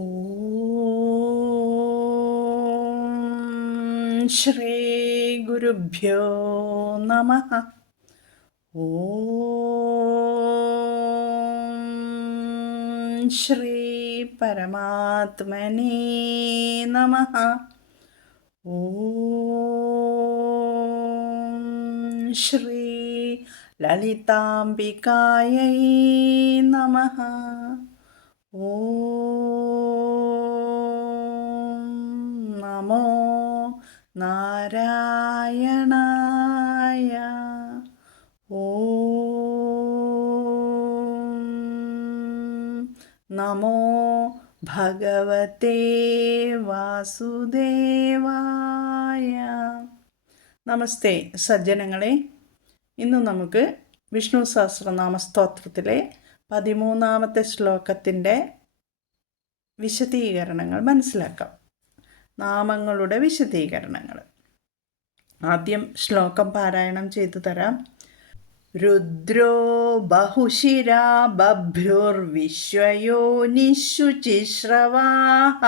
ഓം ശ്രീ ഗുരുഭ്യോ നമഃ. ഓം ശ്രീ പരമാത്മനേ നമഃ. ഓം ശ്രീ ലളിതാംബികായൈ നമഃ. ഓം നമോ നാരായണായ. ഓം നമോ ഭഗവതേ വാസുദേവായ. നമസ്തേ സജ്ജനങ്ങളെ, ഇന്ന് നമുക്ക് വിഷ്ണു സഹസ്രനാമ സ്തോത്രത്തിലെ 13ാമത്തെ ശ്ലോകത്തിൻ്റെ വിശദീകരണങ്ങൾ മനസ്സിലാക്കാം. നാമങ്ങളുടെ വിശദീകരണങ്ങൾ. ആദ്യം ശ്ലോകം പാരായണം ചെയ്തു തരാം. രുദ്രോ ബഹുശിരാ ബഭ്രുർവിശ്വയോനിശുചിശ്രവാഃ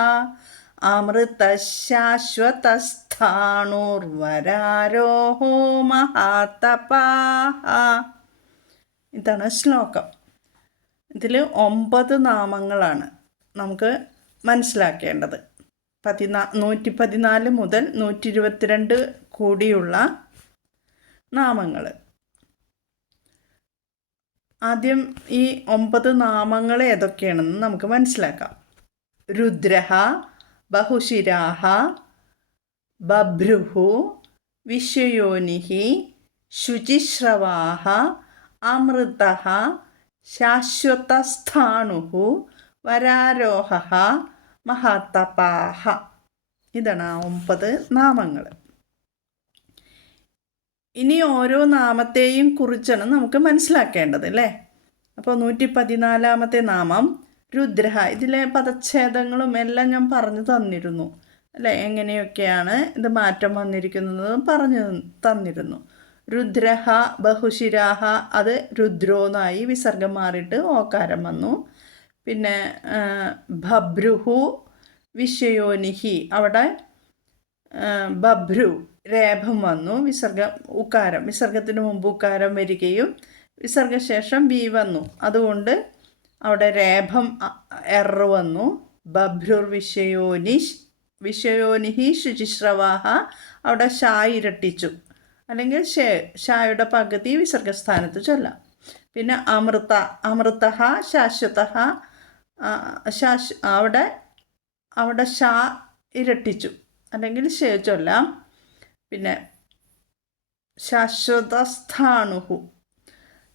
അമൃതശാശ്വതസ്ഥാണുർവരാരോഹോ മഹാതപാഃ. ഇതാണ് ശ്ലോകം. ഇതിൽ 9 നാമങ്ങളാണ് നമുക്ക് മനസ്സിലാക്കേണ്ടത്. 114 മുതൽ 122 കൂടിയുള്ള നാമങ്ങൾ. ആദ്യം ഈ 9 നാമങ്ങൾ ഏതൊക്കെയാണെന്ന് നമുക്ക് മനസ്സിലാക്കാം. രുദ്രഃ, ബഹുശിരാഃ, ബഭ്രുഃ, വിശ്വയോനിഃ, ശുചിശ്രവാഃ, അമൃതഃ, ശാശ്വതസ്ഥാണുഃ, വരാരോഹഃ, മഹാതപാഃ. ഇതാണ് 9 നാമങ്ങൾ. ഇനി ഓരോ നാമത്തെയും കുറിച്ചാണ് നമുക്ക് മനസ്സിലാക്കേണ്ടത് അല്ലേ. അപ്പോൾ 114ാമത്തെ നാമം രുദ്രഃ. ഇതിലെ പദച്ഛേദങ്ങളും എല്ലാം ഞാൻ പറഞ്ഞു തന്നിരുന്നു അല്ലേ. എങ്ങനെയൊക്കെയാണ് ഇത് മാറ്റം വന്നിരിക്കുന്നത് പറഞ്ഞു തന്നിരുന്നു. രുദ്രഃ ബഹുശിരാഃ, അത് രുദ്രോന്നായി വിസർഗം മാറിയിട്ട് ഓകാരം വന്നു. പിന്നെ ബഭ്രുഹു വിശ്വയോനിഹി, അവിടെ ബഭ്രു രേഭം വന്നു. ഉക്കാരം, വിസർഗത്തിന് മുമ്പ് ഉക്കാരം വരികയും വിസർഗശേഷം ബി വന്നു. അതുകൊണ്ട് അവിടെ രേഭം എറ് വന്നു. ബഭ്രുർ വിശ്വയോനിഹി ശുചിശ്രവാഹ, അവിടെ ഷാ ഇരട്ടിച്ചു, അല്ലെങ്കിൽ ഷായുടെ പകുതി വിസർഗസ്ഥാനത്ത് ചൊല്ലാം. പിന്നെ അമൃതഃ ശാശ്വതഃ, അവിടെ ഷാ ഇരട്ടിച്ചു, അല്ലെങ്കിൽ ചൊല്ലാം. പിന്നെ ശാശ്വതസ്ഥാണുഹു,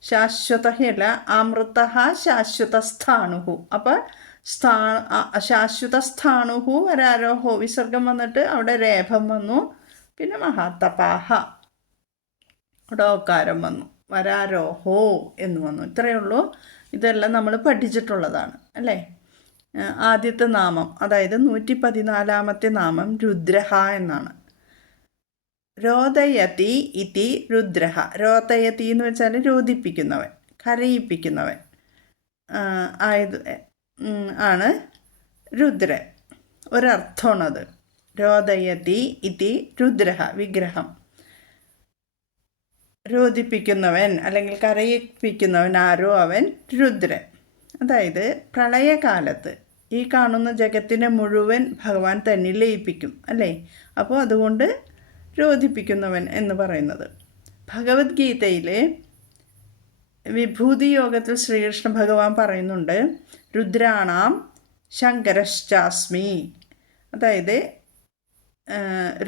ശാശ്വതയല്ല, അമൃതഃ ശാശ്വതസ്ഥാണുഹു. അപ്പോൾ ശാശ്വതസ്ഥാണുഹു വരാരോഹോ വിസർഗം വന്നിട്ട് അവിടെ രേഭം വന്നു. പിന്നെ മഹാതപാഹ, അവിടെ ഓകാരം വന്നു, വരാരോഹോ എന്ന് വന്നു. ഇത്രയേ ഉള്ളൂ. ഇതെല്ലാം നമ്മൾ പഠിച്ചിട്ടുള്ളതാണ് അല്ലേ. ആദ്യത്തെ നാമം, അതായത് 114ാമത്തെ നാമം രുദ്രഃ എന്നാണ്. രോദയതി ഇതി രുദ്രഃ. രോദയതി എന്ന് വെച്ചാൽ രോദിപ്പിക്കുന്നവൻ, കരയിപ്പിക്കുന്നവൻ ആണ് രുദ്രൻ. ഒരർത്ഥമാണത്. രോദയതി ഇതി രുദ്രഃ, വിഗ്രഹം. രോദിപ്പിക്കുന്നവൻ അല്ലെങ്കിൽ കരയിപ്പിക്കുന്നവൻ ആരോ അവൻ രുദ്രൻ. അതായത് പ്രളയകാലത്ത് ഈ കാണുന്ന ജഗത്തിനെ മുഴുവൻ ഭഗവാൻ തന്നെ ലയിപ്പിക്കും അല്ലേ. അപ്പോൾ അതുകൊണ്ട് രോദിപ്പിക്കുന്നവൻ എന്ന് പറയുന്നത്. ഭഗവത്ഗീതയിലെ വിഭൂതി യോഗത്തിൽ ശ്രീകൃഷ്ണ ഭഗവാൻ പറയുന്നുണ്ട്, രുദ്രാണാം ശങ്കരശ്ചാസ്മി. അതായത്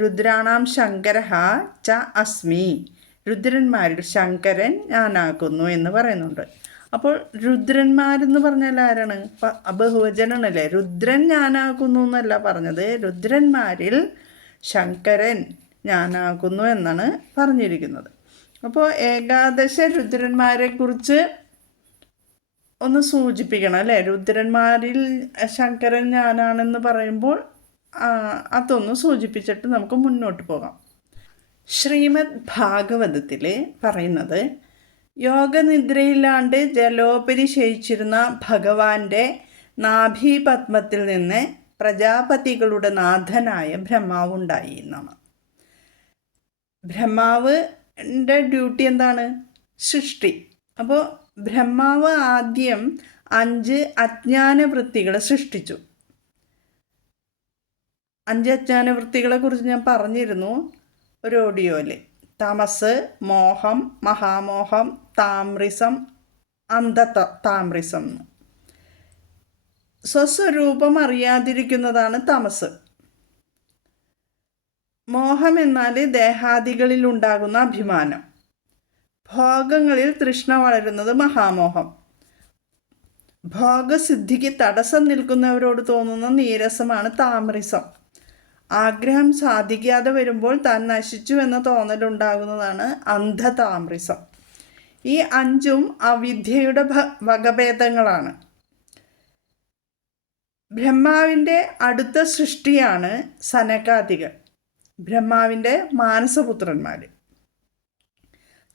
രുദ്രാണാം ശങ്കരഃ ച അസ്മി, രുദ്രന്മാരിൽ ശങ്കരൻ ഞാനാകുന്നു എന്ന് പറയുന്നുണ്ട്. അപ്പോൾ രുദ്രന്മാരെന്ന് പറഞ്ഞാൽ ആരാണ്? ബഹുവചനമല്ലേ. രുദ്രൻ ഞാനാകുന്നു എന്നല്ല പറഞ്ഞത്, രുദ്രന്മാരിൽ ശങ്കരൻ ഞാനാകുന്നു എന്നാണ് പറഞ്ഞിരിക്കുന്നത്. അപ്പോൾ ഏകാദശ രുദ്രന്മാരെക്കുറിച്ച് ഒന്ന് സൂചിപ്പിക്കണം അല്ലേ. രുദ്രന്മാരിൽ ശങ്കരൻ ഞാനാണെന്ന് പറയുമ്പോൾ അതൊന്ന് സൂചിപ്പിച്ചിട്ട് നമുക്ക് മുന്നോട്ട് പോകാം. ശ്രീമദ് ഭാഗവതത്തിൽ പറയുന്നത്, യോഗനിദ്രയില്ലാണ്ട് ജലോപരി ശയിച്ചിരുന്ന ഭഗവാന്റെ നാഭീപത്മത്തിൽ നിന്ന് പ്രജാപതികളുടെ നാഥനായ ബ്രഹ്മാവ് ഉണ്ടായി എന്നാണ്. ബ്രഹ്മാവിൻ്റെ ഡ്യൂട്ടി എന്താണ്? സൃഷ്ടി. അപ്പോൾ ബ്രഹ്മാവ് ആദ്യം 5 അജ്ഞാനവൃത്തികളെ സൃഷ്ടിച്ചു. 5 അജ്ഞാനവൃത്തികളെ കുറിച്ച് ഞാൻ പറഞ്ഞിരുന്നു ഒരു ഓഡിയോയിൽ. തമസ്, മോഹം, മഹാമോഹം, താമ്രിസം, താമ്രിസം. സ്വസ്വരൂപം അറിയാതിരിക്കുന്നതാണ് തമസ്. മോഹം എന്നാൽ ദേഹാദികളിൽ ഉണ്ടാകുന്ന അഭിമാനം. ഭോഗങ്ങളിൽ തൃഷ്ണ വളരുന്നത് മഹാമോഹം. ഭോഗസിദ്ധിക്ക് തടസ്സം നിൽക്കുന്നവരോട് തോന്നുന്ന നീരസമാണ് താമ്രിസം. ആഗ്രഹം സാധിക്കാതെ വരുമ്പോൾ താൻ നശിച്ചു എന്ന തോന്നലുണ്ടാകുന്നതാണ് അന്ധതാമ്രിസം. ഈ 5ഉം അവിദ്യയുടെ വകഭേദങ്ങളാണ്. ബ്രഹ്മാവിൻ്റെ അടുത്ത സൃഷ്ടിയാണ് സനകാദികൾ, ബ്രഹ്മാവിൻ്റെ മാനസപുത്രന്മാർ.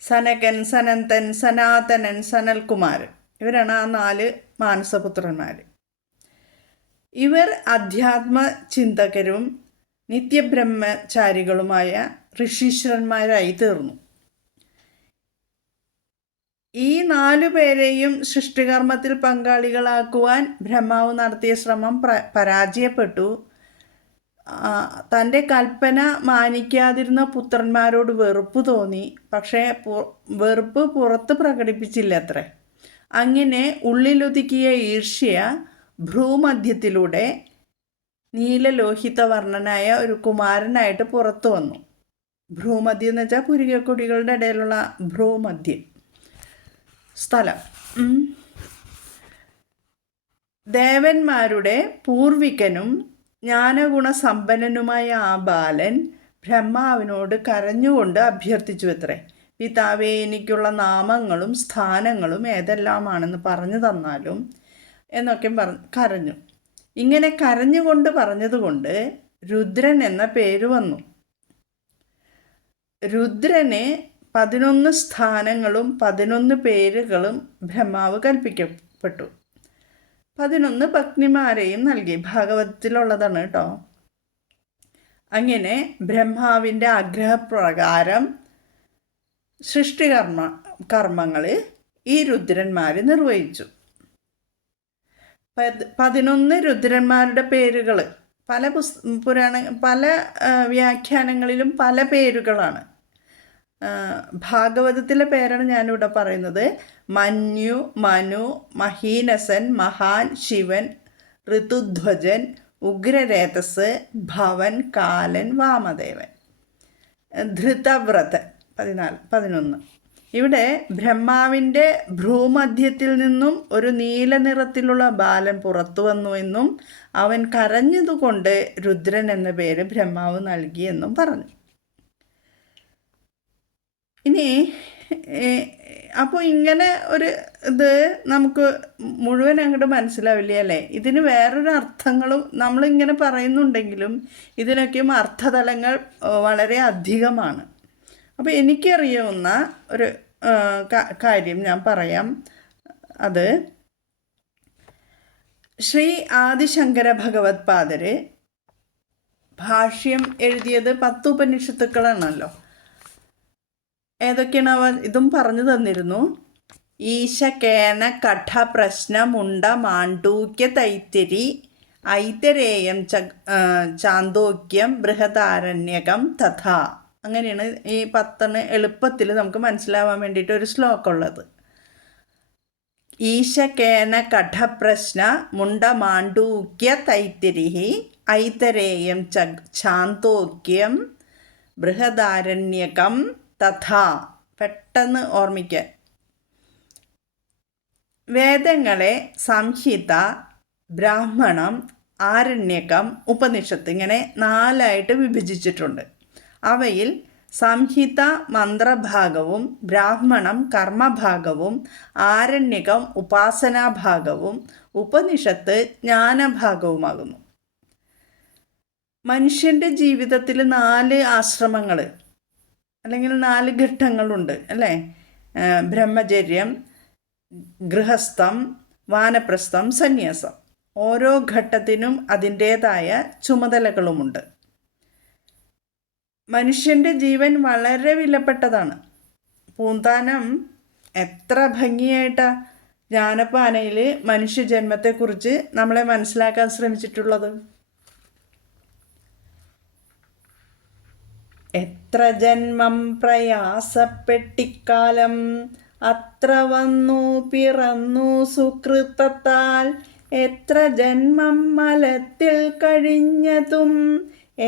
സനകൻ, സനന്തൻ, സനാതനൻ, സനൽകുമാരൻ, ഇവരാണ് ആ 4 മാനസപുത്രന്മാർ. ഇവർ അധ്യാത്മ ചിന്തകരും നിത്യബ്രഹ്മചാരികളുമായ ഋഷീശ്വരന്മാരായി തീർന്നു. ഈ 4 പേരെയും സൃഷ്ടികർമ്മത്തിൽ പങ്കാളികളാക്കുവാൻ ബ്രഹ്മാവ് നടത്തിയ ശ്രമം പരാജയപ്പെട്ടു. തൻ്റെ കൽപ്പന മാനിക്കാതിരുന്ന പുത്രന്മാരോട് വെറുപ്പ് തോന്നി. പക്ഷേ വെറുപ്പ് പുറത്ത് പ്രകടിപ്പിച്ചില്ല അത്രേ. അങ്ങനെ ഉള്ളിലൊതുക്കിയ ഈർഷ്യ ഭ്രൂമധ്യത്തിലൂടെ നീലലോഹിതവർണ്ണനായ ഒരു കുമാരനായിട്ട് പുറത്തു വന്നു. ഭ്രൂമധ്യം എന്ന് വെച്ചാൽ പുരികക്കൊടികളുടെ ഇടയിലുള്ള ഭ്രൂമധ്യം സ്ഥലം. ദേവന്മാരുടെ പൂർവികനും ജ്ഞാനഗുണസമ്പന്നനുമായ ആ ബാലൻ ബ്രഹ്മാവിനോട് കരഞ്ഞുകൊണ്ട് അഭ്യർത്ഥിച്ചു അത്രേ, പിതാവേ, എനിക്കുള്ള നാമങ്ങളും സ്ഥാനങ്ങളും ഏതെല്ലാമാണെന്ന് പറഞ്ഞു തന്നാലും എന്നൊക്കെ കരഞ്ഞു. ഇങ്ങനെ കരഞ്ഞുകൊണ്ട് പറഞ്ഞതുകൊണ്ട് രുദ്രൻ എന്ന പേര് വന്നു. രുദ്രന് 11 സ്ഥാനങ്ങളും 11 പേരുകളും ബ്രഹ്മാവ് കൽപ്പിക്കപ്പെട്ടു. 11 പത്നിമാരെയും നൽകി. ഭാഗവതത്തിലുള്ളതാണ് കേട്ടോ. അങ്ങനെ ബ്രഹ്മാവിൻ്റെ ആഗ്രഹപ്രകാരം കർമ്മങ്ങൾ ഈ രുദ്രന്മാർ നിർവഹിച്ചു. 11 രുദ്രന്മാരുടെ പേരുകൾ പല വ്യാഖ്യാനങ്ങളിലും പല പേരുകളാണ്. ഭാഗവതത്തിലെ പേരാണ് ഞാനിവിടെ പറയുന്നത്. മന്യു, മനു, മഹീനസൻ, മഹാൻ, ശിവൻ, ഋതുധ്വജൻ, ഉഗ്രരേതസ്, ഭവൻ, കാലൻ, വാമദേവൻ, ധൃതവ്രതൻ 11. ഇവിടെ ബ്രഹ്മാവിൻ്റെ ഭ്രൂമധ്യത്തിൽ നിന്നും ഒരു നീല നിറത്തിലുള്ള ബാലൻ പുറത്തു വന്നു എന്നും അവൻ കരഞ്ഞതുകൊണ്ട് രുദ്രൻ എന്ന പേര് ബ്രഹ്മാവ് നൽകിയെന്നും പറഞ്ഞു. ഇനി അപ്പോൾ ഇങ്ങനെ ഒരു ഇത് നമുക്ക് മുഴുവൻ അങ്ങോട്ട് മനസ്സിലാവില്ല അല്ലേ? ഇതിന് വേറൊരു അർത്ഥങ്ങളും നമ്മളിങ്ങനെ പറയുന്നുണ്ടെങ്കിലും ഇതിനൊക്കെയും അർത്ഥതലങ്ങൾ വളരെ അധികമാണ്. അപ്പോൾ എനിക്കറിയാവുന്ന ഒരു കാര്യം ഞാൻ പറയാം. അത് ശ്രീ ആദിശങ്കര ഭഗവത്പാദർ ഭാഷ്യം എഴുതിയത് 10 ഉപനിഷത്തുക്കളാണല്ലോ. ഏതൊക്കെയാണ് ഇതും പറഞ്ഞു തന്നിരുന്നു. ഈശകേന കഠ പ്രശ്നമുണ്ട മാണ്ഡൂക്യ തൈത്തിരി ഐതരേയം ചാന്തോക്യം ബൃഹദാരണ്യകം തഥാ. അങ്ങനെയാണ് ഈ 10 എളുപ്പത്തിൽ നമുക്ക് മനസ്സിലാവാൻ വേണ്ടിയിട്ട് ഒരു ശ്ലോകമുള്ളത്. ഈശകേന കഠപ്രശ്ന മുണ്ടമാണ്ഡൂക്യ തൈത്തിരി ഐതരേയം ചാന്തോക്യം ബൃഹദാരണ്യകം തഥാ. പെട്ടെന്ന് ഓർമ്മിക്കാൻ. വേദങ്ങളെ സംഹിത, ബ്രാഹ്മണം, ആരണ്യകം, ഉപനിഷത്ത് ഇങ്ങനെ 4ആയിട്ട് വിഭജിച്ചിട്ടുണ്ട്. അവയിൽ സംഹിത മന്ത്രഭാഗവും ബ്രാഹ്മണം കർമ്മഭാഗവും ആരണ്യകം ഉപാസനാഭാഗവും ഉപനിഷത്ത് ജ്ഞാനഭാഗവുമാകുന്നു. മനുഷ്യൻ്റെ ജീവിതത്തിൽ 4 ആശ്രമങ്ങൾ അല്ലെങ്കിൽ 4 ഘട്ടങ്ങളുണ്ട് അല്ലേ? ബ്രഹ്മചര്യം, ഗൃഹസ്ഥം, വാനപ്രസ്ഥം, സന്യാസം. ഓരോ ഘട്ടത്തിനും അതിൻ്റേതായ ചുമതലകളുമുണ്ട്. മനുഷ്യൻ്റെ ജീവൻ വളരെ വിലപ്പെട്ടതാണ്. പൂന്താനം എത്ര ഭംഗിയായിട്ടാണ് ജ്ഞാനപ്പാനയിൽ മനുഷ്യജന്മത്തെക്കുറിച്ച് നമ്മളെ മനസ്സിലാക്കാൻ ശ്രമിച്ചിട്ടുള്ളത്. എത്ര ജന്മം പ്രയാസപ്പെട്ടിക്കാലം അത്ര വന്നു പിറന്നു സുകൃതത്താൽ, എത്ര ജന്മം മലത്തിൽ കഴിഞ്ഞതും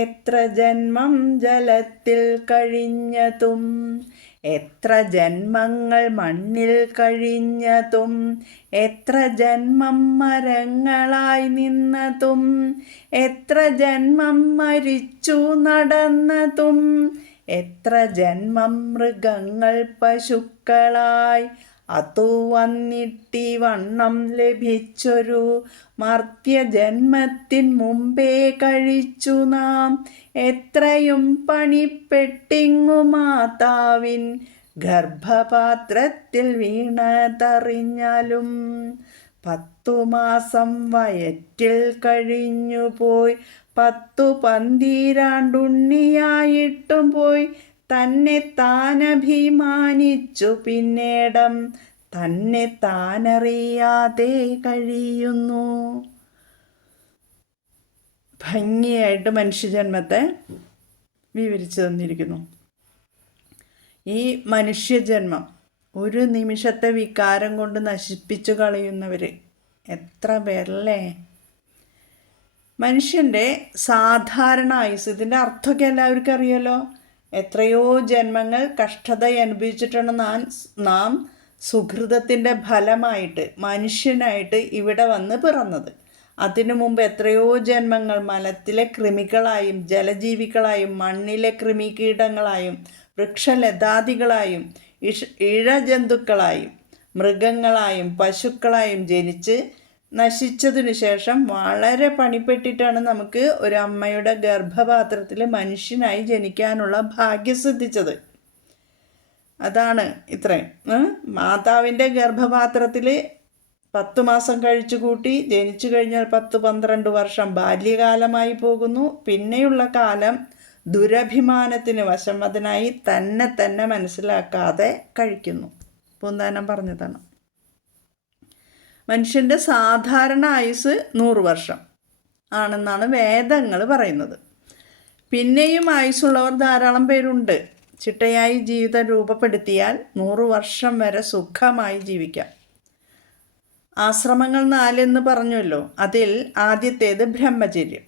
എത്ര ജന്മം ജലത്തിൽ കഴിഞ്ഞതും, എത്ര ജന്മങ്ങൾ മണ്ണിൽ കഴിഞ്ഞതും എത്ര ജന്മം മരങ്ങളായി നിന്നതും, എത്ര ജന്മം മരിച്ചു നടന്നതും, എത്ര ജന്മം മൃഗങ്ങൾ പശുക്കളായി, അതു വന്നിട്ടി വണ്ണം ലഭിച്ചൊരു മർത്യജന്മത്തിൻ മുമ്പേ കഴിച്ചു നാം, എത്രയും പണിപ്പെട്ടിങ്ങു മാതാവിൻ ഗർഭപാത്രത്തിൽ വീണതറിഞ്ഞാലും. 10 മാസം വയറ്റിൽ കഴിഞ്ഞുപോയി, 10 പന്തിരാണ്ടുണ്ണിയായിട്ടും പോയി, തന്നെ താനഭിമാനിച്ചു പിന്നേടം തന്നെ താനറിയാതെ കഴിയുന്നു. ഭംഗിയായിട്ട് മനുഷ്യജന്മത്തെ വിവരിച്ചു തന്നിരിക്കുന്നു. ഈ മനുഷ്യജന്മം ഒരു നിമിഷത്തെ വികാരം കൊണ്ട് നശിപ്പിച്ചു കളയുന്നവർ എത്ര പേരല്ലേ. മനുഷ്യൻ്റെ സാധാരണ ആയുസ്, ഇതിൻ്റെ അർത്ഥമൊക്കെ എല്ലാവർക്കും അറിയാലോ. എത്രയോ ജന്മങ്ങൾ കഷ്ടത അനുഭവിച്ചിട്ടാണ് നാം സുഹൃതത്തിൻ്റെ ഫലമായിട്ട് മനുഷ്യനായിട്ട് ഇവിടെ വന്ന് പിറന്നത്. അതിനു മുമ്പ് എത്രയോ ജന്മങ്ങൾ മലത്തിലെ കൃമികളായും ജലജീവികളായും മണ്ണിലെ കൃമികീടങ്ങളായും വൃക്ഷലതാദികളായും ഇഴജന്തുക്കളായും മൃഗങ്ങളായും പശുക്കളായും ജനിച്ച് നശിച്ചതിനു ശേഷം വളരെ പണിപ്പെട്ടിട്ടാണ് നമുക്ക് ഒരു അമ്മയുടെ ഗർഭപാത്രത്തിൽ മനുഷ്യനായി ജനിക്കാനുള്ള ഭാഗ്യം സിദ്ധിച്ചത്. അതാണ് ഇത്രയും. മാതാവിൻ്റെ ഗർഭപാത്രത്തിൽ 10 മാസം കഴിച്ചു കൂട്ടി ജനിച്ചു കഴിഞ്ഞാൽ 10-12 വർഷം ബാല്യകാലമായി പോകുന്നു. പിന്നെയുള്ള കാലം ദുരഭിമാനത്തിന് വശംവദനായി തന്നെ മനസ്സിലാക്കാതെ കഴിക്കുന്നു. പൂന്താനം പറഞ്ഞതാണ്. മനുഷ്യൻ്റെ സാധാരണ ആയുസ് 100 വർഷം ആണെന്നാണ് വേദങ്ങൾ പറയുന്നത്. പിന്നെയും ആയുസ്സുള്ളവർ ധാരാളം പേരുണ്ട്. ചിട്ടയായി ജീവിതം രൂപപ്പെടുത്തിയാൽ 100 വർഷം വരെ സുഖമായി ജീവിക്കാം. ആശ്രമങ്ങൾ 4 എന്ന് പറഞ്ഞല്ലോ. അതിൽ ആദ്യത്തേത് ബ്രഹ്മചര്യം.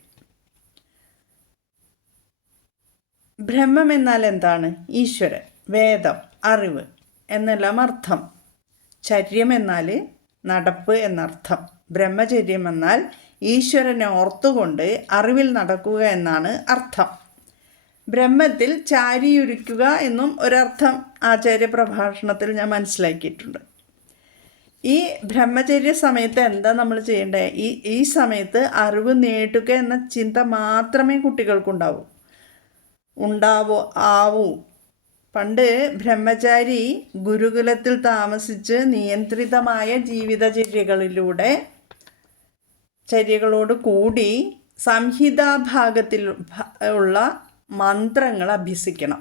ബ്രഹ്മം എന്നാൽ എന്താണ്? ഈശ്വരൻ, വേദം, അറിവ് എന്നെല്ലാം അർത്ഥം. ചര്യം എന്നാൽ നടപ്പ് എന്നർത്ഥം. ബ്രഹ്മചര്യം എന്നാൽ ഈശ്വരനെ ഓർത്തുകൊണ്ട് അറിവിൽ നടക്കുക എന്നാണ് അർത്ഥം. ബ്രഹ്മത്തിൽ ചാരിയൊരുക്കുക എന്നും ഒരർത്ഥം ആചാര്യ പ്രഭാഷണത്തിൽ ഞാൻ മനസ്സിലാക്കിയിട്ടുണ്ട്. ഈ ബ്രഹ്മചര്യ സമയത്ത് എന്താ നമ്മൾ ചെയ്യേണ്ടത്? ഈ സമയത്ത് അറിവ് നേടുക എന്ന ചിന്ത മാത്രമേ കുട്ടികൾക്കുണ്ടാവൂ. പണ്ട് ബ്രഹ്മചാരി ഗുരുകുലത്തിൽ താമസിച്ച് നിയന്ത്രിതമായ ചര്യകളോട് കൂടി സംഹിതാഭാഗത്തിൽ ഉള്ള മന്ത്രങ്ങൾ അഭ്യസിക്കണം.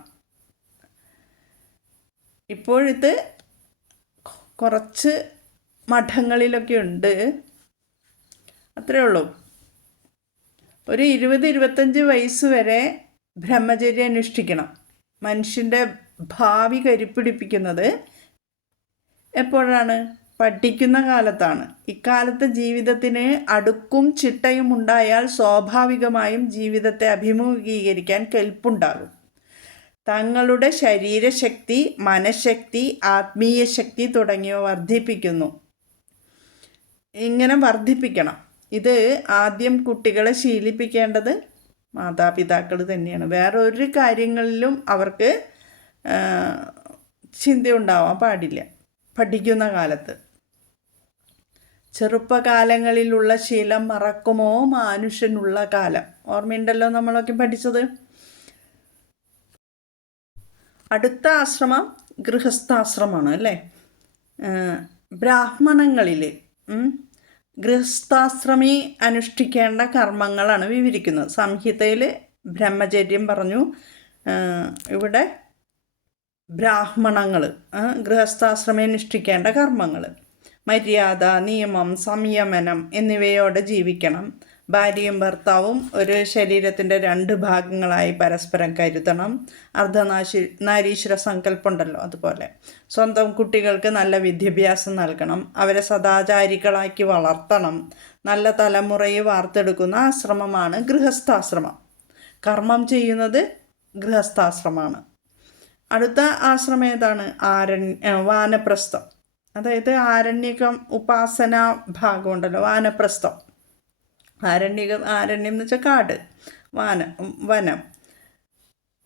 ഇപ്പോഴത്തെ കുറച്ച് മഠങ്ങളിലൊക്കെ ഉണ്ട്. അത്രയേ ഉള്ളൂ. ഒരു 20-25 വയസ്സ് വരെ ബ്രഹ്മചര്യം അനുഷ്ഠിക്കണം. മനുഷ്യൻ്റെ ഭാവി കരുപ്പിടിപ്പിക്കുന്നത് എപ്പോഴാണ്? പഠിക്കുന്ന കാലത്താണ്. ഇക്കാലത്ത് ജീവിതത്തിന് അടുക്കും ചിട്ടയും ഉണ്ടായാൽ സ്വാഭാവികമായും ജീവിതത്തെ അഭിമുഖീകരിക്കാൻ കെൽപ്പുണ്ടാകും. തങ്ങളുടെ ശരീരശക്തി, മനഃശക്തി, ആത്മീയ ശക്തി തുടങ്ങിയവ ഇങ്ങനെ വർദ്ധിപ്പിക്കണം. ഇത് ആദ്യം കുട്ടികളെ ശീലിപ്പിക്കേണ്ടത് മാതാപിതാക്കൾ തന്നെയാണ്. വേറെ ഒരു കാര്യങ്ങളിലും അവർക്ക് ചിന്തയുണ്ടാവാൻ പാടില്ല. പഠിക്കുന്ന കാലത്ത് ചെറുപ്പകാലങ്ങളിലുള്ള ശീലം മറക്കുമോ മാനുഷനുള്ള കാലം. ഓർമ്മയുണ്ടല്ലോ നമ്മളൊക്കെ പഠിച്ചത്. അടുത്ത ആശ്രമം ഗൃഹസ്ഥാശ്രമമാണ് അല്ലേ. ബ്രാഹ്മണങ്ങളിൽ ഗൃഹസ്ഥാശ്രമി അനുഷ്ഠിക്കേണ്ട കർമ്മങ്ങളാണ് വിവരിക്കുന്നത്. സംഹിതയിൽ ബ്രഹ്മചര്യം പറഞ്ഞു, ഇവിടെ ബ്രാഹ്മണങ്ങൾ, ഗൃഹസ്ഥാശ്രമി അനുഷ്ഠിക്കേണ്ട കർമ്മങ്ങൾ, മര്യാദ, നിയമം, സംയമനം എന്നിവയോടെ ജീവിക്കണം. ഭാര്യയും ഭർത്താവും ഒരു ശരീരത്തിൻ്റെ 2 ഭാഗങ്ങളായി പരസ്പരം കരുതണം. നാരീശ്വര സങ്കല്പമുണ്ടല്ലോ, അതുപോലെ സ്വന്തം കുട്ടികൾക്ക് നല്ല വിദ്യാഭ്യാസം നൽകണം. അവരെ സദാചാരികളാക്കി വളർത്തണം. നല്ല തലമുറയെ വാർത്തെടുക്കുന്ന ആശ്രമമാണ് ഗൃഹസ്ഥാശ്രമം. കർമ്മം ചെയ്യുന്നത് ഗൃഹസ്ഥാശ്രമമാണ്. അടുത്ത ആശ്രമം ഏതാണ്? വാനപ്രസ്ഥം. അതായത് ആരണ്യകം ഉപാസന ഭാഗമുണ്ടല്ലോ, വാനപ്രസ്ഥം. ആരണ്യം എന്ന് വെച്ചാൽ കാട്, വനം.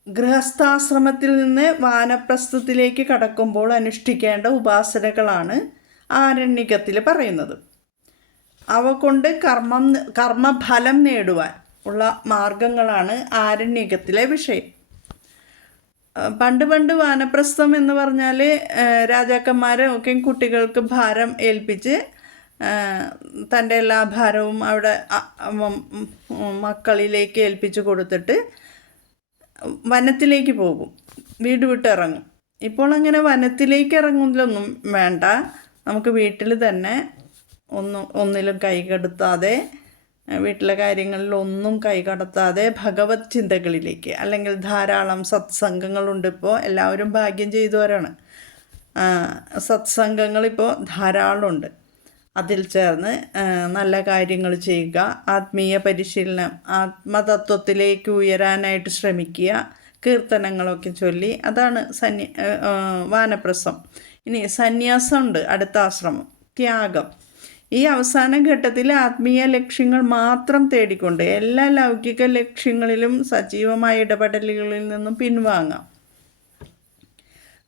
ഗൃഹസ്ഥാശ്രമത്തിൽ നിന്ന് വാനപ്രസ്ഥത്തിലേക്ക് കടക്കുമ്പോൾ അനുഷ്ഠിക്കേണ്ട ഉപാസനകളാണ് ആരണ്യകത്തിൽ പറയുന്നത്. അവ കൊണ്ട് കർമ്മഫലം നേടുവാൻ ഉള്ള മാർഗങ്ങളാണ് ആരണ്യകത്തിലെ വിഷയം. പണ്ട് വാനപ്രസ്ഥം എന്ന് പറഞ്ഞാൽ രാജാക്കന്മാരൊക്കെ കുട്ടികൾക്ക് ഭാരം ഏൽപ്പിച്ച് തൻ്റെ എല്ലാ ഭാരവും അവിടെ മക്കളിലേക്ക് ഏൽപ്പിച്ച് കൊടുത്തിട്ട് വനത്തിലേക്ക് പോകും, വീട് വിട്ടിറങ്ങും. ഇപ്പോൾ അങ്ങനെ വനത്തിലേക്ക് ഇറങ്ങുന്നതിലൊന്നും വേണ്ട. നമുക്ക് വീട്ടിൽ തന്നെ ഒന്നിലും കൈകടത്താതെ, വീട്ടിലെ കാര്യങ്ങളിലൊന്നും കൈകടത്താതെ ഭഗവത് ചിന്തകളിലേക്ക്, അല്ലെങ്കിൽ ധാരാളം സത്സംഗങ്ങളുണ്ട്. ഇപ്പോൾ എല്ലാവരും ഭാഗ്യം ചെയ്തവരാണ്. സത്സംഗങ്ങളിപ്പോൾ ധാരാളമുണ്ട്. അതിൽ ചേർന്ന് നല്ല കാര്യങ്ങൾ ചെയ്യുക, ആത്മീയ പരിശീലനം, ആത്മതത്വത്തിലേക്ക് ഉയരാനായിട്ട് ശ്രമിക്കുക, കീർത്തനങ്ങളൊക്കെ ചൊല്ലി. അതാണ് വാനപ്രസ്ഥം. ഇനി സന്യാസമുണ്ട്, അടുത്ത ആശ്രമം ത്യാഗം. ഈ അവസാന ഘട്ടത്തിൽ ആത്മീയ ലക്ഷ്യങ്ങൾ മാത്രം തേടിക്കൊണ്ട് എല്ലാ ലൗകിക ലക്ഷ്യങ്ങളിലും സജീവമായ ഇടപെടലുകളിൽ നിന്നും പിൻവാങ്ങാം.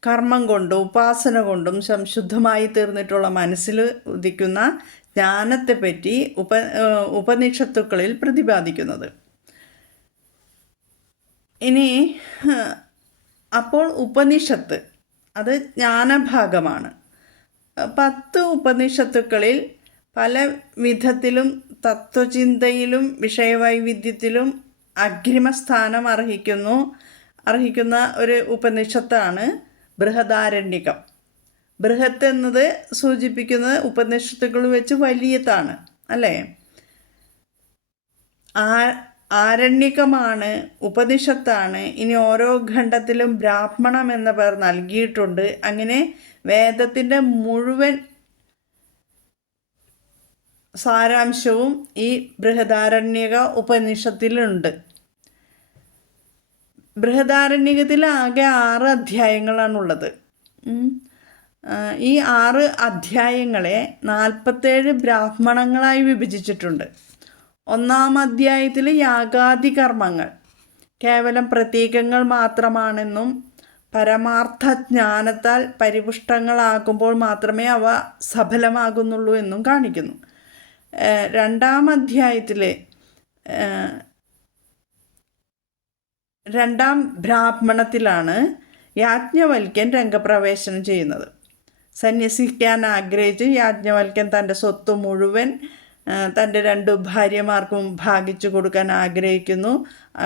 കർമ്മം കൊണ്ടും ഉപാസന കൊണ്ടും സംശുദ്ധമായി തീർന്നിട്ടുള്ള മനസ്സിൽ ഉദിക്കുന്ന ജ്ഞാനത്തെപ്പറ്റി ഉപനിഷത്തുക്കളിൽ പ്രതിപാദിക്കുന്നത്. ഇനി അപ്പോൾ ഉപനിഷത്ത് അത് ജ്ഞാനഭാഗമാണ്. 10 ഉപനിഷത്തുക്കളിൽ പല വിധത്തിലും തത്വചിന്തയിലും വിഷയവൈവിധ്യത്തിലും അഗ്രിമസ്ഥാനം അർഹിക്കുന്ന ഒരു ഉപനിഷത്താണ് ബൃഹദാരണ്യകം. ബൃഹത്ത് എന്നത് സൂചിപ്പിക്കുന്നത് ഉപനിഷത്തുകൾ വെച്ച് വലിയതാണ്, അല്ലേ? ആരണ്യകമാണ്, ഉപനിഷത്താണ്. ഇനി ഓരോ ഖണ്ഡത്തിലും ബ്രാഹ്മണം എന്ന പേർ നൽകിയിട്ടുണ്ട്. അങ്ങനെ വേദത്തിൻ്റെ മുഴുവൻ സാരാംശവും ഈ ബൃഹദാരണ്യക ഉപനിഷത്തിലുണ്ട്. ബൃഹദാരണ്യകത്തിൽ ആകെ 6 അധ്യായങ്ങളാണുള്ളത്. ഈ 6 അധ്യായങ്ങളെ 47 ബ്രാഹ്മണങ്ങളായി വിഭജിച്ചിട്ടുണ്ട്. 1-ാം അധ്യായത്തിൽ യാഗാദി കർമ്മങ്ങൾ കേവലം പ്രതീകങ്ങൾ മാത്രമാണെന്നും പരമാർത്ഥ ജ്ഞാനത്താൽ പരിപുഷ്ടങ്ങളാകുമ്പോൾ മാത്രമേ അവ സഫലമാകുന്നുള്ളൂ എന്നും കാണിക്കുന്നു. 2-ാം അധ്യായത്തിലെ 2-ാം ബ്രാഹ്മണത്തിലാണ് യാജ്ഞവൽക്യൻ രംഗപ്രവേശനം ചെയ്യുന്നത്. സന്യസിക്കാൻ ആഗ്രഹിച്ച് യാജ്ഞവൽക്യൻ തൻ്റെ സ്വത്ത് മുഴുവൻ തൻ്റെ 2 ഭാര്യമാർക്കും ഭാഗിച്ചു കൊടുക്കാൻ ആഗ്രഹിക്കുന്നു.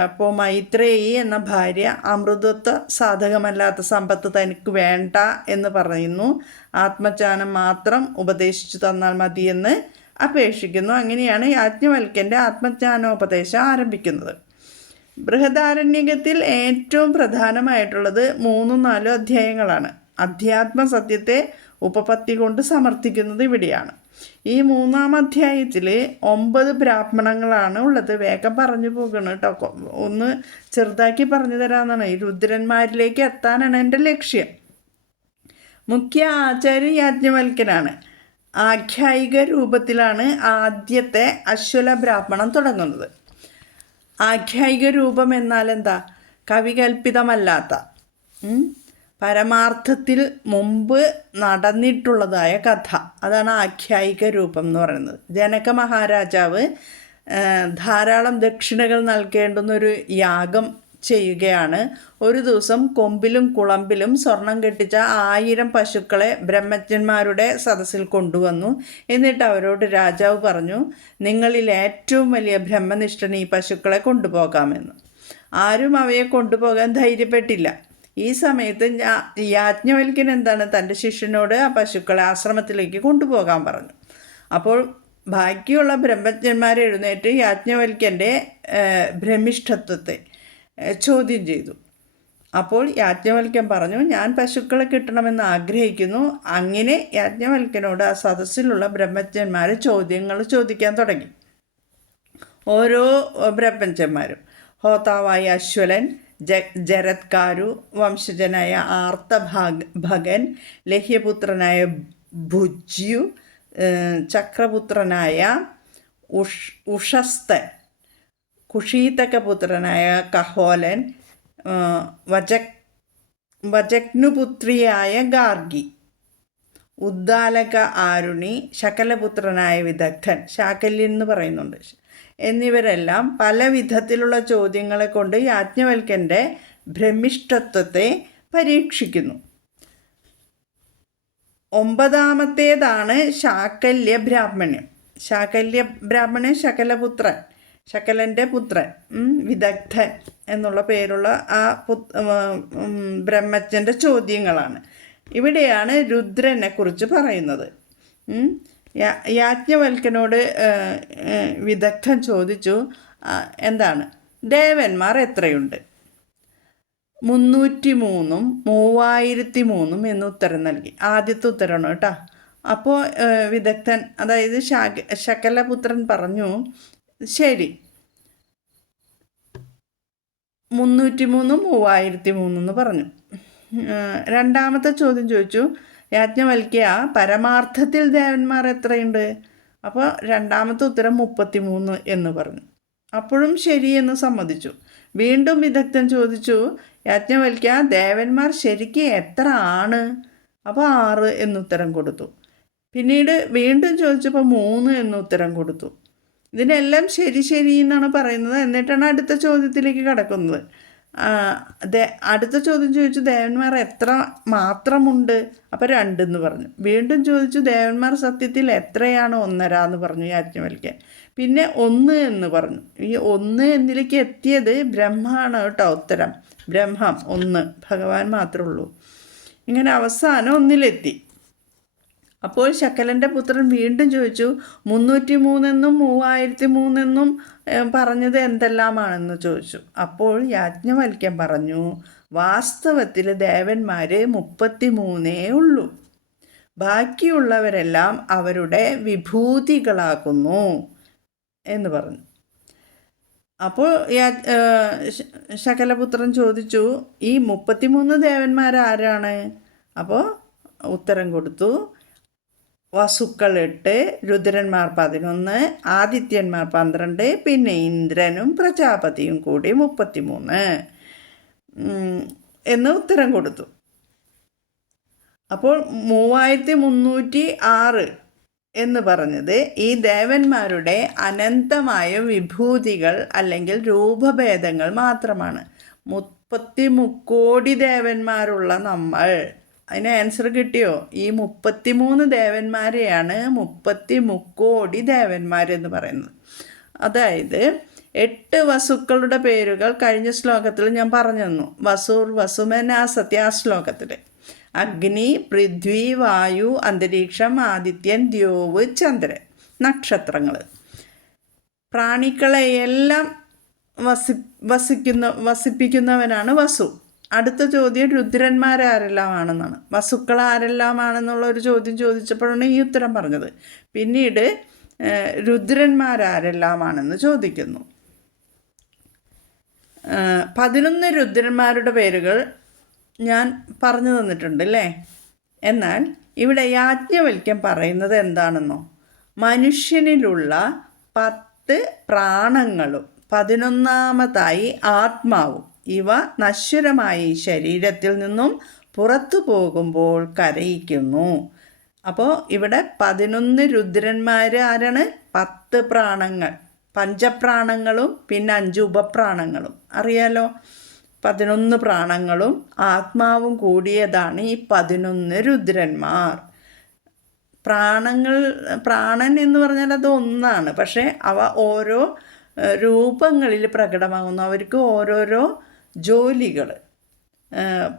അപ്പോൾ മൈത്രേയി എന്ന ഭാര്യ അമൃതത്വ സാധകമല്ലാത്ത സമ്പത്ത് തനിക്ക് വേണ്ട എന്ന് പറയുന്നു. ആത്മജ്ഞാനം മാത്രം ഉപദേശിച്ചു തന്നാൽ മതിയെന്ന് അപേക്ഷിക്കുന്നു. അങ്ങനെയാണ് യാജ്ഞവൽക്യൻ്റെ ആത്മജ്ഞാനോപദേശം ആരംഭിക്കുന്നത്. ബൃഹദാരണ്യകത്തിൽ ഏറ്റവും പ്രധാനമായിട്ടുള്ളത് 3-4 അധ്യായങ്ങളാണ്. അധ്യാത്മ സത്യത്തെ ഉപപത്തി കൊണ്ട് സമർത്ഥിക്കുന്നത് ഇവിടെയാണ്. ഈ 3-ാം അധ്യായത്തിൽ 9 ബ്രാഹ്മണങ്ങളാണ് ഉള്ളത്. വേഗം പറഞ്ഞു പോകണം കേട്ടോ, ഒന്ന് ചെറുതാക്കി പറഞ്ഞു തരാമെന്നാണ്. ഈ രുദ്രന്മാരിലേക്ക് എത്താനാണ് എൻ്റെ ലക്ഷ്യം. മുഖ്യ ആചാര്യ യാജ്ഞവൽക്യനാണ്. ആഖ്യായിക രൂപത്തിലാണ് ആദ്യത്തെ അശ്വല ബ്രാഹ്മണം തുടങ്ങുന്നത്. ആഖ്യായിക രൂപം എന്നാൽ എന്താ? കവികൽപ്പിതമല്ലാത്ത, പരമാർത്ഥത്തിൽ മുമ്പ് നടന്നിട്ടുള്ളതായ കഥ, അതാണ് ആഖ്യായിക രൂപം എന്ന് പറയുന്നത്. ജനക മഹാരാജാവ് ധാരാളം ദക്ഷിണകൾ നൽകേണ്ടുന്നൊരു യാഗം ചെയ്യുകയാണ്. ഒരു ദിവസം കൊമ്പിലും കുളമ്പിലും സ്വർണം കെട്ടിച്ച 1000 പശുക്കളെ ബ്രഹ്മജ്ഞന്മാരുടെ സദസ്സിൽ കൊണ്ടുവന്നു. എന്നിട്ട് അവരോട് രാജാവ് പറഞ്ഞു, നിങ്ങളിൽ ഏറ്റവും വലിയ ബ്രഹ്മനിഷ്ഠൻ ഈ പശുക്കളെ കൊണ്ടുപോകാമെന്ന്. ആരും അവയെ കൊണ്ടുപോകാൻ ധൈര്യപ്പെട്ടില്ല. ഈ സമയത്ത് യാജ്ഞവൽക്യൻ എന്താണ്, തൻ്റെ ശിഷ്യനോട് ആ പശുക്കളെ ആശ്രമത്തിലേക്ക് കൊണ്ടുപോകാൻ പറഞ്ഞു. അപ്പോൾ ബാക്കിയുള്ള ബ്രഹ്മജ്ഞന്മാർ എഴുന്നേറ്റ് യാജ്ഞവൽക്യൻ്റെ ബ്രഹ്മിഷ്ഠത്വത്തെ ചോദ്യം ചെയ്തു. അപ്പോൾ യാജ്ഞവൽക്യൻ പറഞ്ഞു, ഞാൻ പശുക്കളെ കിട്ടണമെന്ന് ആഗ്രഹിക്കുന്നു. അങ്ങനെ യാജ്ഞവൽക്യനോട് ആ സദസ്സിലുള്ള ബ്രഹ്മജ്ഞന്മാർ ചോദ്യങ്ങൾ ചോദിക്കാൻ തുടങ്ങി. ഓരോ ബ്രഹ്മജ്ഞന്മാരും ഹോതാവായ അശ്വലൻ, ജരത്കാരു, വംശജനായ ആർത്തഭഗൻ, ലഹ്യപുത്രനായ ഭുജ്യു, ചക്രപുത്രനായ ഉഷസ്തൻ, കുഷീതകപുത്രനായ കഹോലൻ, വജഗ്നുപുത്രിയായ ഗാർഗി, ഉദ്ദാലക ആരുണി, ശകലപുത്രനായ വിദഗ്ധൻ, ശാകല്യൻ എന്ന് പറയുന്നുണ്ട്, എന്നിവരെല്ലാം പല വിധത്തിലുള്ള ചോദ്യങ്ങളെ കൊണ്ട് യാജ്ഞവൽക്യൻ്റെ ബ്രഹ്മിഷ്ഠത്വത്തെ പരീക്ഷിക്കുന്നു. 9ാമത്തേതാണ് ശാകല്യ ബ്രാഹ്മണ്യം. ശാകല്യ ബ്രാഹ്മണൻ ശകലപുത്രൻ, ശകലൻ്റെ പുത്രൻ, വിദഗ്ധൻ എന്നുള്ള പേരുള്ള ആ ബ്രഹ്മജ്ഞൻ്റെ ചോദ്യങ്ങളാണ്. ഇവിടെയാണ് രുദ്രനെ കുറിച്ച് പറയുന്നത്. യാജ്ഞവൽക്യനോട് വിദഗ്ധൻ ചോദിച്ചു, എന്താണ്, ദേവന്മാർ എത്രയുണ്ട്? 303ഉം 3003ഉം എന്ന് ഉത്തരം നൽകി. ആദ്യത്തെ ഉത്തരമാണ് കേട്ടോ. അപ്പോൾ വിദഗ്ധൻ, അതായത് ശകലപുത്രൻ പറഞ്ഞു, ശരി, 303ഉം 3003 എന്ന് പറഞ്ഞു. രണ്ടാമത്തെ ചോദ്യം ചോദിച്ചു, യാജ്ഞവൽക്യ, പരമാർത്ഥത്തിൽ ദേവന്മാർ എത്രയുണ്ട്? അപ്പോൾ രണ്ടാമത്തെ ഉത്തരം 33 എന്ന് പറഞ്ഞു. അപ്പോഴും ശരിയെന്ന് സമ്മതിച്ചു. വീണ്ടും വിദഗ്ധൻ ചോദിച്ചു, യാജ്ഞവൽക്യ, ദേവന്മാർ ശരിക്കും എത്ര ആണ്? അപ്പോൾ 6 എന്നുത്തരം കൊടുത്തു. പിന്നീട് വീണ്ടും ചോദിച്ചപ്പോൾ 3 എന്നുത്തരം കൊടുത്തു. ഇതിനെല്ലാം ശരി ശരി എന്നാണ് പറയുന്നത്. എന്നിട്ടാണ് അടുത്ത ചോദ്യത്തിലേക്ക് കടക്കുന്നത്. അടുത്ത ചോദ്യം ചോദിച്ചു, ദേവന്മാർ എത്ര മാത്രമുണ്ട്? അപ്പോൾ 2 എന്ന് പറഞ്ഞു. വീണ്ടും ചോദിച്ചു, ദേവന്മാർ സത്യത്തിൽ എത്രയാണ്? 1.5 എന്ന് പറഞ്ഞു യാജ്ഞവൽക്യൻ. പിന്നെ 1 എന്ന് പറഞ്ഞു. ഈ 1 എന്നിലേക്ക് എത്തിയത് ബ്രഹ്മാണ് കേട്ടോ. ഉത്തരം ബ്രഹ്മം 1, ഭഗവാൻ മാത്രമേ ഉള്ളൂ. ഇങ്ങനെ അവസാനം 1-ലെത്തി. അപ്പോൾ ശകലൻ്റെ പുത്രൻ വീണ്ടും ചോദിച്ചു, 303 എന്നും 3003 എന്നും പറഞ്ഞത് എന്തെല്ലാമാണെന്ന് ചോദിച്ചു. അപ്പോൾ യാജ്ഞവൽക്യൻ പറഞ്ഞു, വാസ്തവത്തിൽ ദേവന്മാർ 33 ഉള്ളൂ. ബാക്കിയുള്ളവരെല്ലാം അവരുടെ വിഭൂതികളാകുന്നു എന്ന് പറഞ്ഞു. അപ്പോൾ ശകലപുത്രൻ ചോദിച്ചു, ഈ 33 ദേവന്മാരാരാണ്? അപ്പോൾ ഉത്തരം കൊടുത്തു, വസുക്കൾ 8, രുദ്രന്മാർ 11, ആദിത്യന്മാർ 12, പിന്നെ ഇന്ദ്രനും പ്രജാപതിയും കൂടി 33 എന്ന് ഉത്തരം കൊടുത്തു. അപ്പോൾ 3306 എന്ന് പറഞ്ഞത് ഈ ദേവന്മാരുടെ അനന്തമായ വിഭൂതികൾ അല്ലെങ്കിൽ രൂപഭേദങ്ങൾ മാത്രമാണ്. 33 കോടി ദേവന്മാരുള്ള നമ്മൾ, അതിന് ആൻസർ കിട്ടിയോ? ഈ 33 ദേവന്മാരെയാണ് 33 കോടി ദേവന്മാരെന്ന് പറയുന്നത്. അതായത് 8 വസുക്കളുടെ പേരുകൾ കഴിഞ്ഞ ശ്ലോകത്തിൽ ഞാൻ പറഞ്ഞു തന്നു. വസുർ വസുമന സത്യ ശ്ലോകത്തിൽ അഗ്നി, പൃഥ്വി, വായു, അന്തരീക്ഷം, ആദിത്യൻ, ദ്യോവ്, ചന്ദ്രൻ, നക്ഷത്രങ്ങൾ. പ്രാണികളെയെല്ലാം വസിപ്പിക്കുന്നവനാണ് വസു. അടുത്ത ചോദ്യം രുദ്രന്മാരാരെല്ലാമാണെന്നാണ്. വസുക്കൾ ആരെല്ലാമാണെന്നുള്ള ഒരു ചോദ്യം ചോദിച്ചപ്പോഴാണ് ഈ ഉത്തരം പറഞ്ഞത്. പിന്നീട് രുദ്രന്മാരാരെല്ലാമാണെന്ന് ചോദിക്കുന്നു. 11 രുദ്രന്മാരുടെ പേരുകൾ ഞാൻ പറഞ്ഞു തന്നിട്ടുണ്ട് അല്ലേ? എന്നാൽ ഇവിടെ യാജ്ഞവൽക്യൻ പറയുന്നത് എന്താണെന്നോ, മനുഷ്യനിലുള്ള 10 പ്രാണങ്ങളും 11ാമതായി ആത്മാവും ഇവ നശ്വരമായി ശരീരത്തിൽ നിന്നും പുറത്തു പോകുമ്പോൾ കരയിക്കുന്നു. അപ്പോൾ ഇവിടെ 11 രുദ്രന്മാർ ആരാണ്? 10 പ്രാണങ്ങൾ, പഞ്ചപ്രാണങ്ങളും പിന്നെ 5 ഉപപ്രാണങ്ങളും അറിയാലോ. 11 പ്രാണങ്ങളും ആത്മാവും കൂടിയതാണ് ഈ 11 രുദ്രന്മാർ. പ്രാണൻ എന്ന് പറഞ്ഞാൽ അത് ഒന്നാണ്, പക്ഷേ അവ ഓരോ രൂപങ്ങളിൽ പ്രകടമാകുന്നു. അവർക്ക് ഓരോരോ ജോലികൾ.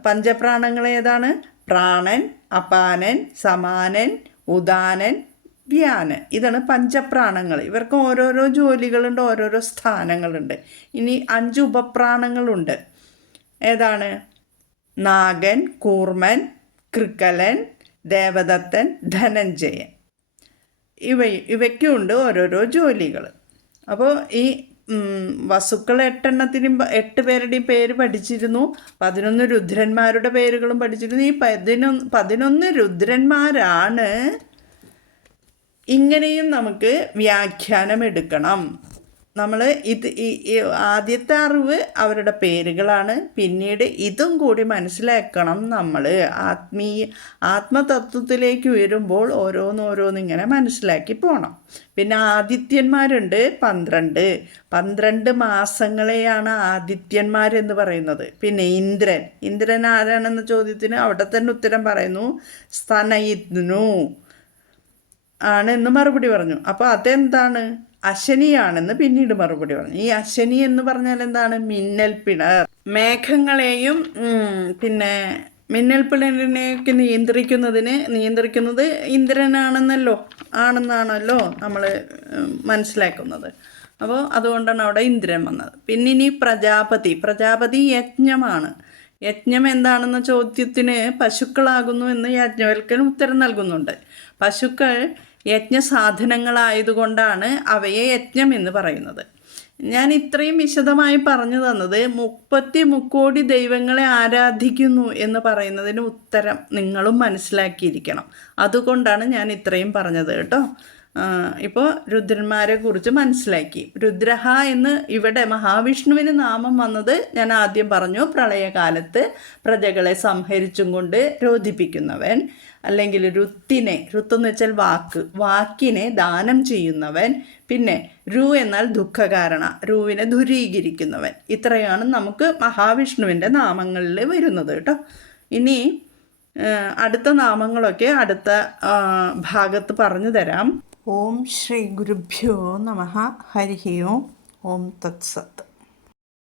പഞ്ചപ്രാണങ്ങൾ ഏതാണ്? പ്രാണൻ, അപാനൻ, സമാനൻ, ഉദാനൻ, വ്യാനൻ. ഇതാണ് പഞ്ചപ്രാണങ്ങൾ. ഇവർക്ക് ഓരോരോ ജോലികളുണ്ട്, ഓരോരോ സ്ഥാനങ്ങളുണ്ട്. ഇനി 5 ഉപപ്രാണങ്ങളുണ്ട്. ഏതാണ്? നാഗൻ, കൂർമൻ, കൃക്കലൻ, ദേവദത്തൻ, ധനഞ്ജയൻ. ഇവയ്ക്കുണ്ട് ഓരോരോ ജോലികൾ. അപ്പോൾ ഈ വസുക്കൾ 8 പേരുടെയും പേര് പഠിച്ചിരുന്നു. 11 രുദ്രന്മാരുടെ പേരുകളും പഠിച്ചിരുന്നു. ഈ 11 രുദ്രന്മാരാണ്. ഇങ്ങനെയും നമുക്ക് വ്യാഖ്യാനം എടുക്കണം. നമ്മൾ ആദ്യത്തെ അറിവ് അവരുടെ പേരുകളാണ്. പിന്നീട് ഇതും കൂടി മനസ്സിലാക്കണം. നമ്മൾ ആത്മതത്വത്തിലേക്ക് വരുമ്പോൾ ഓരോന്നിങ്ങനെ മനസ്സിലാക്കി പോകണം. പിന്നെ ആദിത്യന്മാരുണ്ട് 12 മാസങ്ങളെയാണ് ആദിത്യന്മാരെന്ന് പറയുന്നത്. പിന്നെ ഇന്ദ്രൻ ആരാണെന്ന ചോദ്യത്തിന് അവിടെ തന്നെ ഉത്തരം പറയുന്നു, സ്തനയിത്നു ആണെന്ന് മറുപടി പറഞ്ഞു. അപ്പോൾ അതെന്താണ്? അശനിയാണെന്ന് പിന്നീട് മറുപടി പറഞ്ഞു. ഈ അശനി എന്ന് പറഞ്ഞാൽ എന്താണ്? മിന്നൽപ്പിണർ. മേഘങ്ങളെയും പിന്നെ മിന്നൽപ്പിണറിനെയൊക്കെ നിയന്ത്രിക്കുന്നത് ഇന്ദ്രനാണെന്നാണല്ലോ നമ്മൾ മനസ്സിലാക്കുന്നത്. അപ്പോൾ അതുകൊണ്ടാണ് അവിടെ ഇന്ദ്രൻ വന്നത്. പിന്നെ ഇനി പ്രജാപതി യജ്ഞമാണ്. യജ്ഞം എന്താണെന്ന ചോദ്യത്തിന് പശുക്കളാകുന്നു എന്ന് യാജ്ഞവൽക്കൻ ഉത്തരം നൽകുന്നുണ്ട്. പശുക്കൾ യജ്ഞസാധനങ്ങളായതുകൊണ്ടാണ് അവയെ യജ്ഞം എന്ന് പറയുന്നത്. ഞാൻ ഇത്രയും വിശദമായി പറഞ്ഞു തന്നത് 30 മുക്കോടി ദൈവങ്ങളെ ആരാധിക്കുന്നു എന്ന് പറയുന്നതിന് ഉത്തരം നിങ്ങളും മനസ്സിലാക്കിയിരിക്കണം. അതുകൊണ്ടാണ് ഞാൻ ഇത്രയും പറഞ്ഞത് കേട്ടോ. ഇപ്പോൾ രുദ്രന്മാരെ കുറിച്ച് മനസ്സിലാക്കി. രുദ്രഹ എന്ന് ഇവിടെ മഹാവിഷ്ണുവിന് നാമം വന്നത് ഞാൻ ആദ്യം പറഞ്ഞു. പ്രളയകാലത്ത് പ്രജകളെ സംഹരിച്ചും കൊണ്ട് രോധിപ്പിക്കുന്നവൻ, അല്ലെങ്കിൽ രുത്തെന്ന് വെച്ചാൽ വാക്കിനെ ദാനം ചെയ്യുന്നവൻ. പിന്നെ എന്നാൽ ദുഃഖകാരണ, രുവിനെ ദുരീകരിക്കുന്നവൻ. ഇത്രയാണ് നമുക്ക് മഹാവിഷ്ണുവിൻ്റെ നാമങ്ങളിൽ വരുന്നത് കേട്ടോ. ഇനി അടുത്ത നാമങ്ങളൊക്കെ അടുത്ത ഭാഗത്ത് പറഞ്ഞു തരാം. ഓം ശ്രീ ഗുരുഭ്യോ നമഃ. ഹരി ഓം. ഓം തത്സത്ത്.